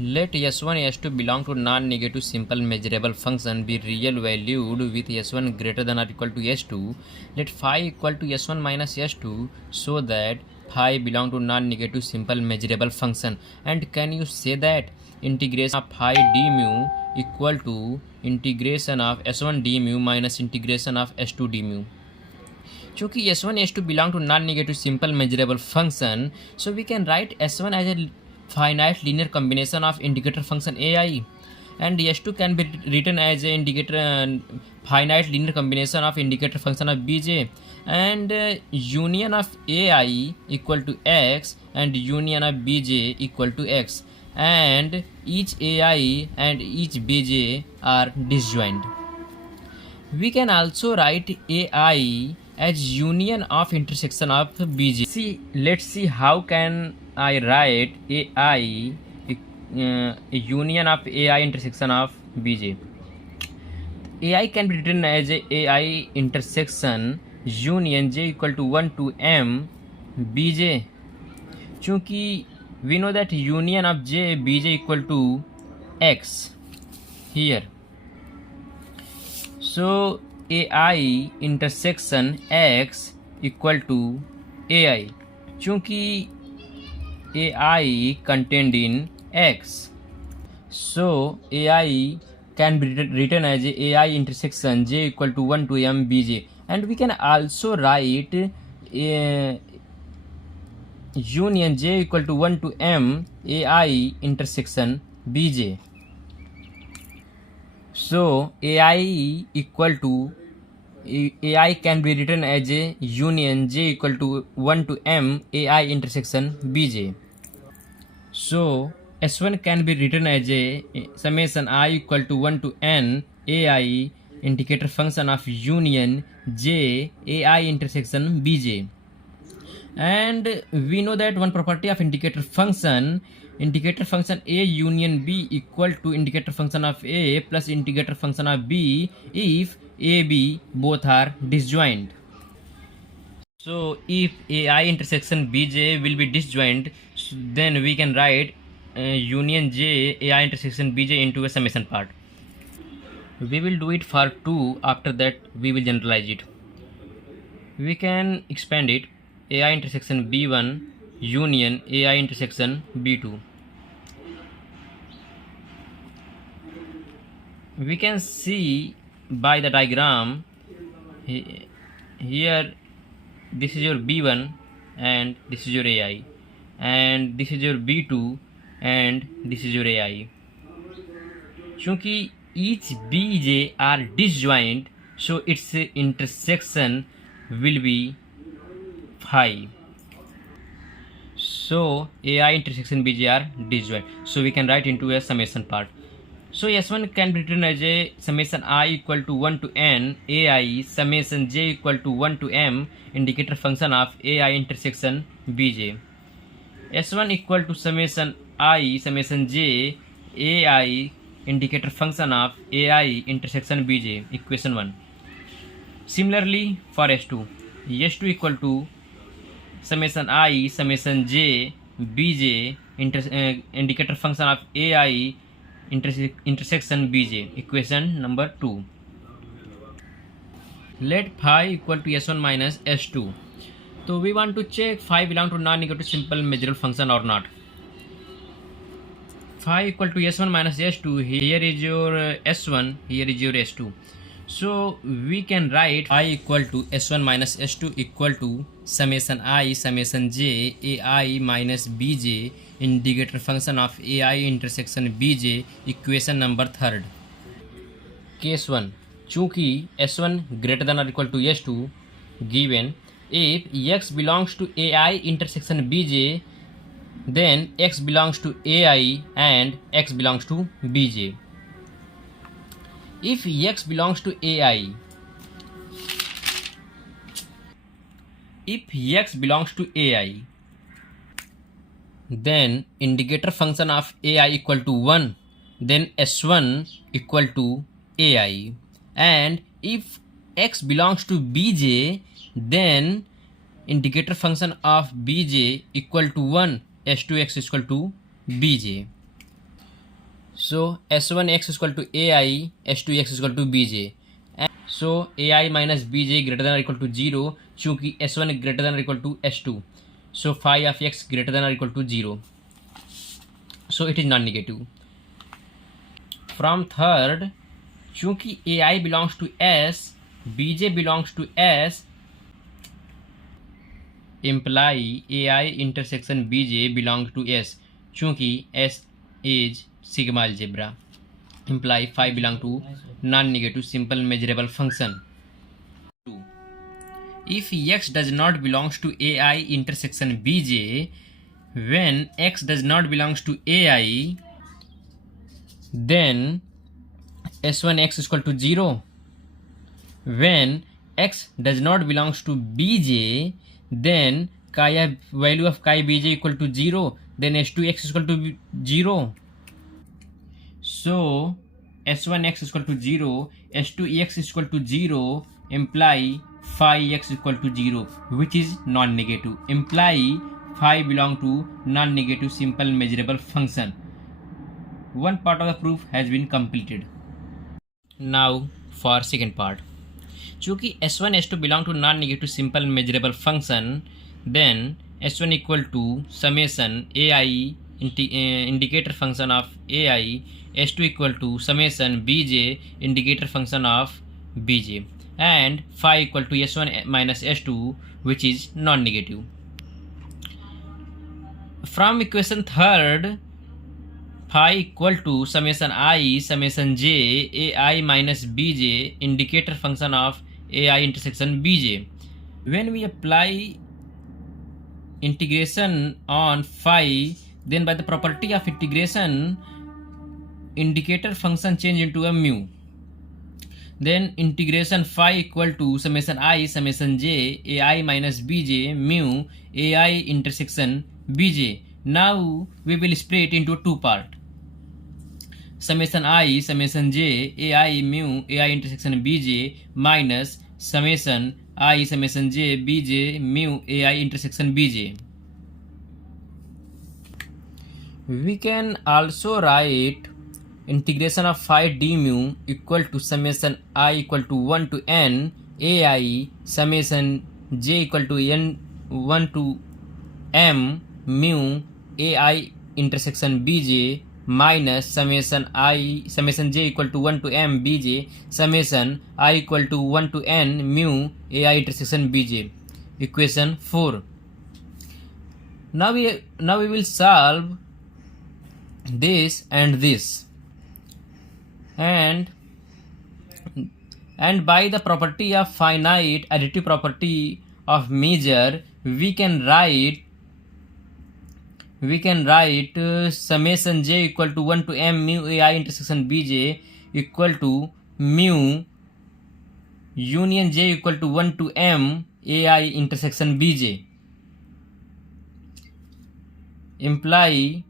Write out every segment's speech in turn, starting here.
Let s1 s2 belong to non-negative simple measurable function be real valued with s1 greater than or equal to s2. Let phi equal to s1 minus s2 so that phi belong to non-negative simple measurable function. And can you say that integration of phi d mu equal to integration of s1 d mu minus integration of s2 d mu? चूँकि s1 s2 belong to non-negative simple measurable function, so we can write s1 as a finite linear combination of indicator function ai, and s2 can be written as a finite linear combination of indicator function of bj, and union of ai equal to x and union of bj equal to x, and each ai and each bj are disjoint. We can also write ai as union of intersection of bj. Let's see how can I write ai a union of ai intersection of bj. ai can be written as a ai intersection union j equal to 1 to m bj. चूँकि we know that union of j bj equal to x here. So ai intersection x equal to ai. चूँकि ai contained in x, so ai can be written as ai intersection j equal to 1 to m bj, and we can also write union j equal to 1 to m ai intersection bj. So ai equal to ai can be written as a union j equal to 1 to m ai intersection bj. So s1 can be written as a summation I equal to 1 to n ai indicator function of union j ai intersection bj. And we know that one property of indicator function a union b equal to indicator function of a plus indicator function of b if a b both are disjoint. So if ai intersection bj will be disjoint, then we can write union j ai intersection bj into a summation part. We will do it for 2. After that we will generalize it. We can expand it. ai intersection b1 union ai intersection b2. We can see by the diagram here, this is your b1 and this is your ai, and this is your b2 and this is your ai. चूँकि each bj are disjoint, so its intersection will be phi. So ai intersection bj are disjoint, so we can write into a summation part. So s1 can be written as a summation I equal to 1 to n ai summation j equal to 1 to m indicator function of ai intersection bj. s1 equal to summation I summation j ai indicator function of ai intersection bj, equation 1. Similarly for s2 equal to summation I summation j bj indicator function of ai intersection bj, equation number 2. Let phi equal to s1 minus s2. So we want to check phi belong to non-negative simple measurable function or not. Phi equal to s1 minus s2. Here is your s1, here is your s2. So we can write I equal to s1 minus s2 equal to summation I summation j ai minus bj indicator function of ai intersection bj, equation number 3. Case 1. चूँकि s1 greater than or equal to s2 given, if x belongs to ai intersection bj, then x belongs to ai and x belongs to bj. If x belongs to ai, then indicator function of ai equal to 1, then s1 equal to ai, and if x belongs to bj, then indicator function of bj equal to 1, s2x is equal to bj. So s1x is equal to ai, s2x is equal to bj. So ai minus bj greater than or equal to 0 चूँकि s1 greater than or equal to s2. So phi of x greater than or equal to 0. So it is non-negative. From third, चूँकि ai belongs to s, bj belongs to s, imply ai intersection bj belongs to s. चूँकि s is sigma algebra, imply phi belong to non-negative simple measurable function. 2. If x does not belongs to ai intersection bj, when x does not belongs to ai, then s1x is equal to 0. When x does not belongs to bj, then value of chi bj equal to 0, then s2x is equal to 0. So s1x is equal to 0, s2x is equal to 0, imply phi x is equal to 0, which is non-negative, imply phi belong to non-negative simple measurable function. One part of the proof has been completed. Now for second part. चूँकि s1 s2 belong to non-negative simple measurable function, then s1 equal to summation ai indicator function of ai, s2 equal to summation bj indicator function of bj, and phi equal to s1 minus s2, which is non-negative. From equation third, phi equal to summation I summation j ai minus bj indicator function of ai intersection bj. When we apply integration on phi, then by the property of integration, indicator function change into a mu. Then integration phi equal to summation I summation j ai minus bj mu ai intersection bj. Now we will split into two parts. Summation I summation j ai mu ai intersection bj minus summation I summation j bj mu ai intersection bj. We can also write integration of phi d mu equal to summation I equal to 1 to n ai summation j equal to n 1 to m mu ai intersection bj minus summation I summation j equal to 1 to m bj summation I equal to 1 to n mu ai intersection bj. Equation 4. Now we will solve this and this, and by the property of finite additive property of measure, we can write summation j equal to 1 to m mu ai intersection bj equal to mu union j equal to 1 to m ai intersection bj, imply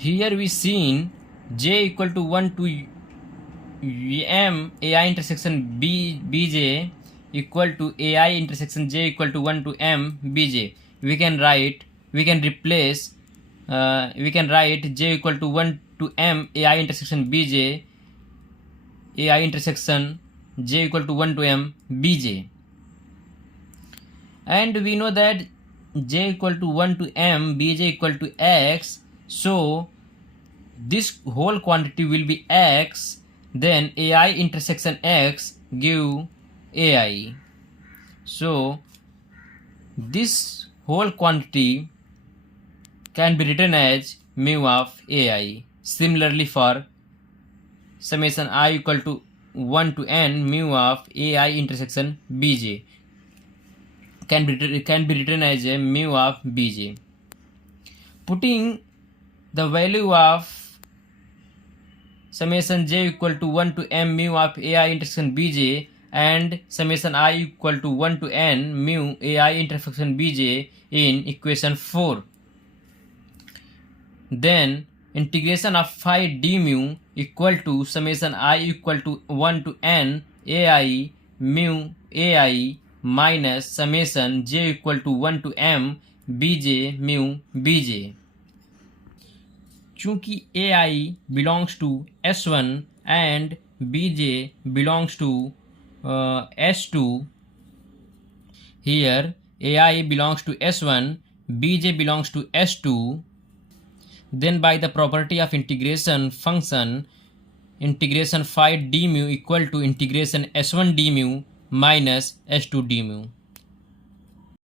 here we seen j equal to 1 to m ai intersection bj equal to ai intersection j equal to 1 to m bj. We can write j equal to 1 to m ai intersection bj ai intersection j equal to 1 to m bj, and we know that j equal to 1 to m bj equal to x. So this whole quantity will be x, then ai intersection x give ai. So this whole quantity can be written as mu of ai. Similarly for summation I equal to 1 to n mu of ai intersection bj can be written as a mu of bj. Putting the value of summation j equal to 1 to m mu of ai intersection bj and summation I equal to 1 to n mu ai intersection bj in equation 4, then integration of phi d mu equal to summation I equal to 1 to n ai mu ai minus summation j equal to 1 to m bj mu bj. चूंकि AI belongs to S1 and BJ belongs to S2, here AI belongs to S1, BJ belongs to S2, then by the property of integration function, integration phi d mu equal to integration S1 d mu minus S2 d mu.